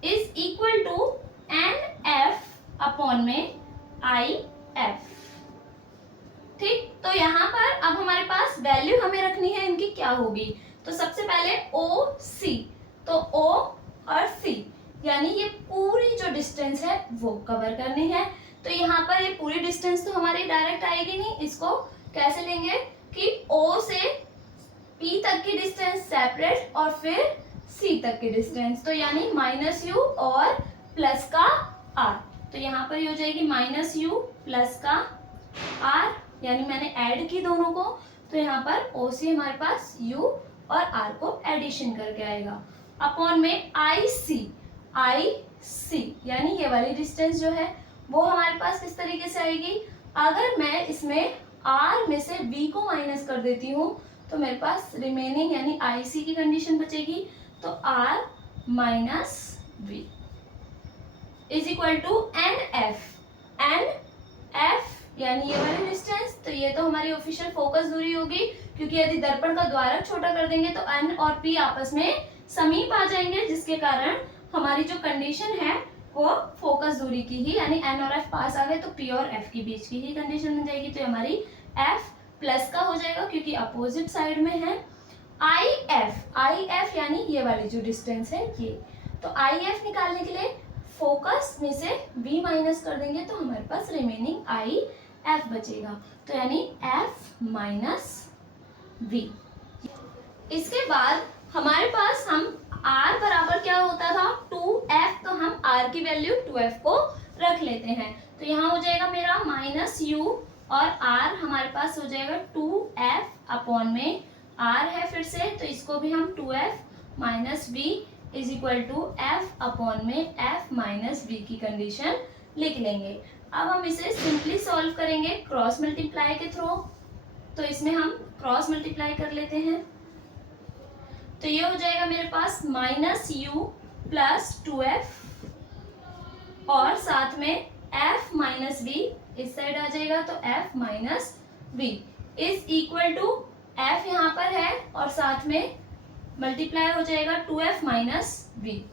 is equal to N F upon में आई एफ। ठीक, तो यहाँ पर अब हमारे पास वैल्यू हमें रखनी है इनकी क्या होगी। तो सबसे पहले ओ सी, तो ओ और सी यानी ये पूरी जो डिस्टेंस है वो कवर करनी है। तो यहाँ पर ये पूरी डिस्टेंस तो हमारी डायरेक्ट आएगी नहीं, इसको कैसे लेंगे कि O से P तक की डिस्टेंस सेपरेट और फिर C तक की डिस्टेंस, तो यानी माइनस यू और प्लस का R। तो यहाँ पर ये हो जाएगी माइनस यू प्लस का R, यानी मैंने ऐड की दोनों को, तो यहाँ पर OC हमारे पास U और R को एडिशन करके आएगा अपॉन में IC यानी ये वाली डिस्टेंस जो है वो हमारे पास किस तरीके से आएगी। अगर मैं इसमें R में से V को माइनस कर देती हूँ तो मेरे पास रिमेनिंग यानी IC की कंडीशन बचेगी, तो R minus V is equal to N F यानी ये वाली डिस्टेंस। तो ये तो हमारी ऑफिशियल फोकस दूरी होगी, क्योंकि यदि दर्पण का द्वारक छोटा कर देंगे तो एन और P आपस में समीप आ जाएंगे, जिसके कारण हमारी जो कंडीशन है वो फोकस दूरी की ही, यानी एन और एफ पास आ गए तो पी और एफ के बीच की ही कंडीशन बन जाएगी। तो हमारी एफ प्लस का हो जाएगा क्योंकि अपोजिट साइड में है। आई एफ यानी ये वाली जो डिस्टेंस है ये, तो आई एफ निकालने के लिए फोकस में से v माइनस कर देंगे तो हमारे पास रिमेनिंग आई एफ बचेगा, तो यानी एफ माइनस v। इसके बाद हमारे पास हम r बराबर क्या होता था 2f, तो हम r की वैल्यू 2f को रख लेते हैं। तो यहाँ हो जाएगा मेरा माइनस u और r हमारे पास हो जाएगा 2f अपॉन में r है फिर से, तो इसको भी हम 2f minus v is equal to F upon में f माइनस v की कंडीशन लिख लेंगे। अब हम इसे सिंपली सॉल्व करेंगे क्रॉस मल्टीप्लाई के थ्रू, तो इसमें हम क्रॉस मल्टीप्लाई कर लेते हैं। तो ये हो जाएगा मेरे पास माइनस यू प्लस 2f और साथ में f माइनस वी इस साइड आ जाएगा, तो f minus V is equal to f यहाँ पर है और साथ में मल्टीप्लाई हो जाएगा 2f माइनस वी।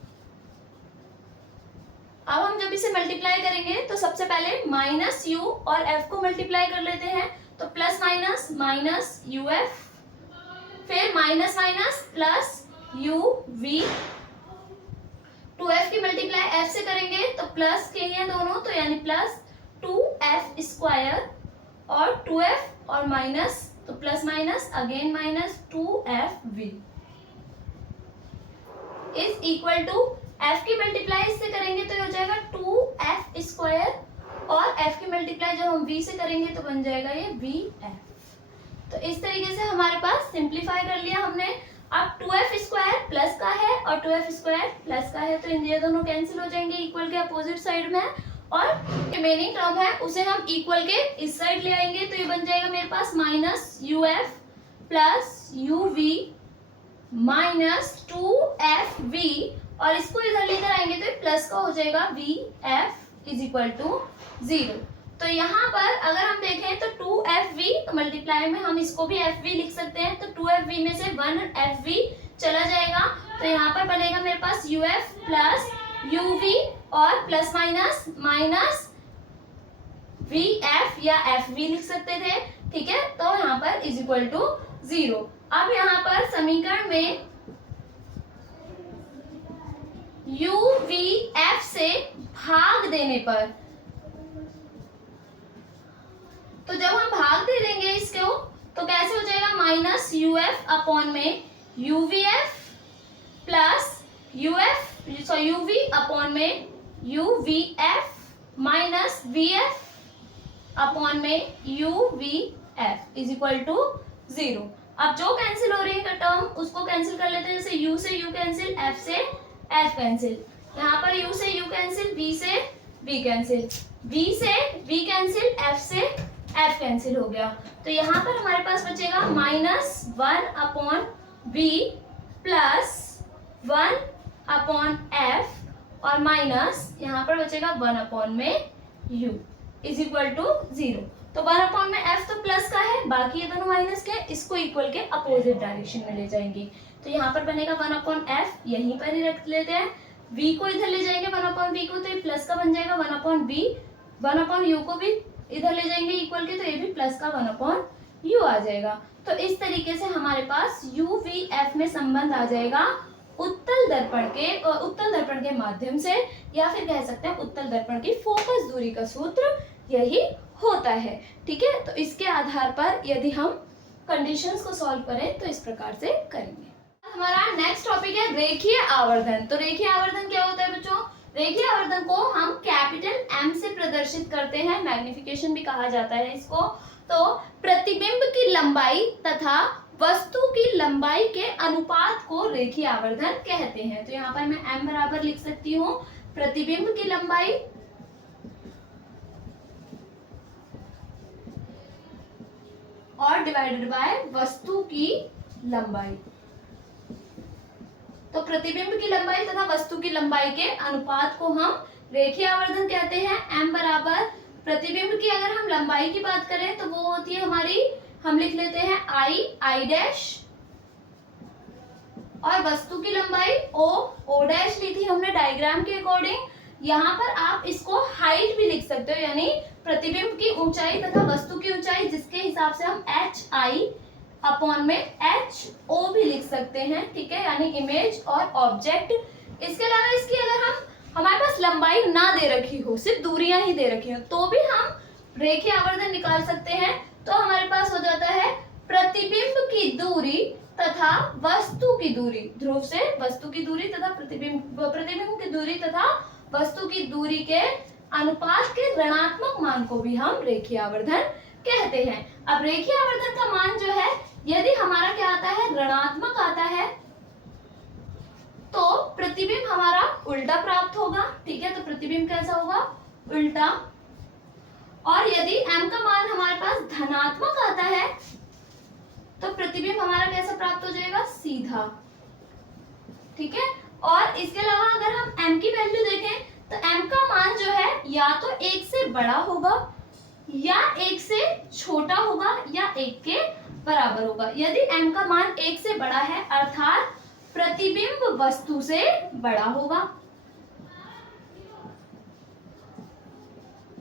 अब हम जब इसे मल्टीप्लाई करेंगे तो सबसे पहले माइनस यू और f को मल्टीप्लाई कर लेते हैं, तो plus minus minus u f, फिर minus minus plus u v, 2f की मल्टीप्लाई f से करेंगे तो प्लस के हैं दोनों, तो यानी प्लस 2f स्क्वायर और 2f और माइनस, तो plus minus again minus 2fv is equal to f की मल्टीप्लाई इससे करेंगे तो हो जाएगा 2f स्क्वायर और f की मल्टीप्लाई जब हम v से करेंगे तो बन जाएगा ये vf। तो इस तरीके से हमारे पास सिंप्लीफाई कर लिया हमने। अब 2f स्क्वायर प्लस का है और 2f स्क्वायर प्लस का है, तो ये दोनों कैंसिल हो जाएंगे, इक्वल के अपोजिट साइड में, और रिमेनिंग टर्म है उसे हम इक्वल के इस साइड ले आएंगे, तो ये बन जाएगा मेरे पास minus u f plus u v minus 2fv, और इसको इधर लेकर आएंगे तो ये प्लस का हो जाएगा vf इज इक्वल टू 0। तो यहाँ पर अगर हम देखें तो 2fv, तो मल्टीप्लाई में हम इसको भी fv लिख सकते हैं, तो 2fv में से 1fv चला जाएगा, तो यहाँ पर बनेगा मेरे पास uf प्लस uv और प्लस माइनस माइनस vf या fv लिख सकते थे, ठीक है। तो यहाँ पर इज इक्वल टू 0। अब यहाँ पर समीकरण में uvf से भाग देने पर, तो जब हम भाग दे देंगे इसको तो कैसे हो जाएगा माइनस uf अपॉन में uvf प्लस uv अपॉन में uvf माइनस vf अपॉन में uvf इज इक्वल टू 0। अब जो कैंसिल हो रही है टर्म उसको कैंसिल कर लेते हैं, जैसे u से u कैंसिल, f से f कैंसिल, यहाँ पर u से u कैंसिल, v से v कैंसिल, v से v कैंसिल, f से f कैंसिल हो गया। तो यहाँ पर हमारे पास बचेगा -1/v प्लस 1/f और माइनस यहाँ पर बचेगा 1/u इज इक्वल टू 0। तो 1 में f तो प्लस का है, बाकी ये दोनों माइनस के, इसको इक्वल के अपोजिट डायरेक्शन में ले जाएंगे। तो यहाँ पर बनेगा 1/f, यहीं पर ही रख लेते हैं, v को इधर ले जाएंगे 1/v को, तो ये प्लस का बन जाएगा 1/v, 1/u को भी इधर ले जाएंगे इक्वल के, तो ये भी प्लस का 1/u आ जाएगा। तो इस तरीके से हमारे पास u v f में संबंध आ जाएगा उत्तल दर्पण के माध्यम से, या फिर कह सकते हैं उत्तल दर्पण की फोकस दूरी का सूत्र यही होता है। ठीक है, तो इसके आधार पर यदि हम कंडीशंस को सॉल्व करें तो इस प्रकार से करेंगे। हमारा नेक्स्ट टॉपिक है रेखीय आवर्धन। तो रेखीय आवर्धन क्या होता है बच्चों? रेखीय आवर्धन को हम कैपिटल M से प्रदर्शित करते हैं, मैग्निफिकेशन भी कहा जाता है इसको। तो प्रतिबिंब की लंबाई तथा वस्तु की लंबाई के अनुपात को रेखीय आवर्धन कहते हैं। तो यहाँ पर मैं M बराबर लिख सकती हूँ प्रतिबिंब की लंबाई और डिवाइडेड बाय वस्तु की लंबाई। तो प्रतिबिंब की लंबाई तथा वस्तु की लंबाई के अनुपात को हम रेखीय आवर्धन कहते हैं। M बराबर प्रतिबिंब की अगर हम लंबाई की बात करें तो वो होती है हमारी, हम लिख लेते हैं I डैश, और वस्तु की लंबाई O डैश ली थी हमने डायग्राम के अकॉर्डिंग। यहाँ पर आप इसको हाइट भी लिख सकते हो, यानी प्रतिबिंब की ऊंचाई तथा वस्तु की ऊंचाई, जिसके हिसाब से हम HI अपॉन में HO भी लिख सकते हैं। ठीक है, यानी इमेज और ऑब्जेक्ट। इसके अलावा इसकी अगर हमारे पास लंबाई ना दे रखी हो, सिर्फ दूरियां ही दे रखी हो, तो भी हम रेखीय आवर्धन निकाल सकते हैं। तो हमारे पास हो जाता है प्रतिबिंब की दूरी तथा वस्तु की दूरी, ध्रुव से वस्तु की दूरी तथा प्रतिबिंब की दूरी तथा वस्तु की दूरी के अनुपात के ऋणात्मक मान को भी हम रेखीय आवर्धन कहते हैं। अब रेखीय आवर्धन का मान जो है, यदि हमारा क्या आता है, ऋणात्मक आता है, तो प्रतिबिंब हमारा उल्टा प्राप्त होगा। ठीक है, तो प्रतिबिंब कैसा होगा, उल्टा। और यदि m का मान हमारे पास धनात्मक आता है तो प्रतिबिंब हमारा कैसा प्राप्त हो जाएगा, सीधा। ठीक है, और इसके अलावा अगर हम m की वैल्यू देखें तो m का मान जो है या तो 1 से बड़ा होगा, या 1 से छोटा होगा, या 1 के बराबर होगा। यदि m का मान 1 से बड़ा है अर्थात प्रतिबिंब वस्तु से बड़ा होगा।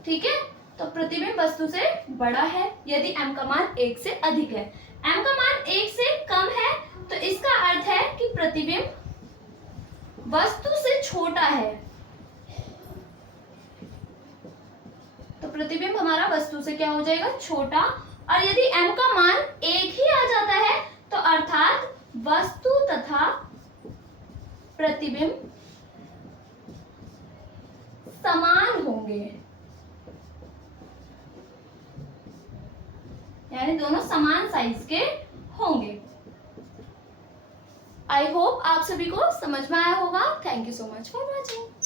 ठीक है, तो प्रतिबिंब वस्तु से बड़ा है यदि m का मान 1 से अधिक है। m का मान 1 से कम है तो इसका अर्थ है कि प्रतिबिंब वस्तु से छोटा है। तो प्रतिबिंब हमारा वस्तु से क्या हो जाएगा, छोटा। और यदि m का मान 1 ही आ जाता है तो अर्थात वस्तु तथा प्रतिबिंब समान होंगे, यानी दोनों समान साइज के होंगे। आई होप आप सभी को समझ में आया होगा। Thank you so much for watching.